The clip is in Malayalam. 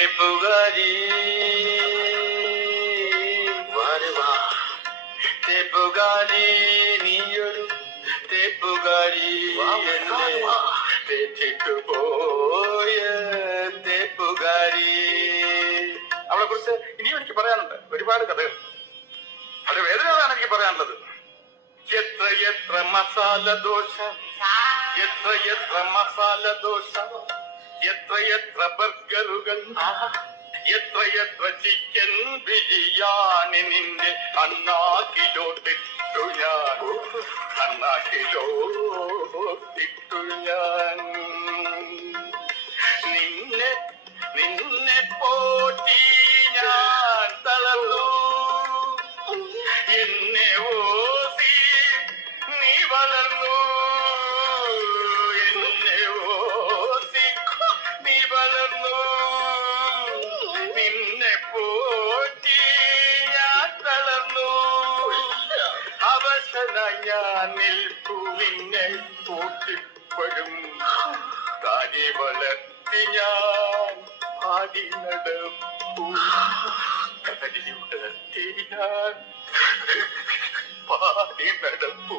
തേപ്പുകാരി തേപ്പുകാരി നീയൊരു തേപ്പുകാരി തേച്ചിട്ടു പോയ തേപ്പുകാരി. അവളെ കുറിച്ച് ഇനിയും എനിക്ക് പറയാനുണ്ട് ഒരുപാട് കഥകൾ. അത് വേദനകളാണ് എനിക്ക് പറയാനുള്ളത്. എത്ര എത്ര മസാല ദോശ, എത്ര എത്ര മസാല ദോശ, എത്ര എത്ര ബർഗറുകൾ, എത്ര എത്ര ചിക്കൻ ബിരിയാണി നിന്റെ അണ്ണാക്കിലോ തിട്ടു ഞാൻ, അണ്ണാക്കിലോ തിട്ടു ഞാൻ. നിന്നെ നിന്നെ പോറ്റി ഞാൻ തളർന്നു, എന്നെ ഓസി നീ വളർന്നു, എന്നെ ഓസി നീ വളർന്നു. നിന്നെ പോറ്റി ഞാൻ തളർന്നു, അവശനായി ഞാൻ നിൽപ്പു നിന്നെ കൂട്ടിപ്പഴും. താടി വളർത്തി ഞാൻ പാടി നടപ്പു, താടി വളർത്തി ഞാൻ പാടി നടപ്പൂ.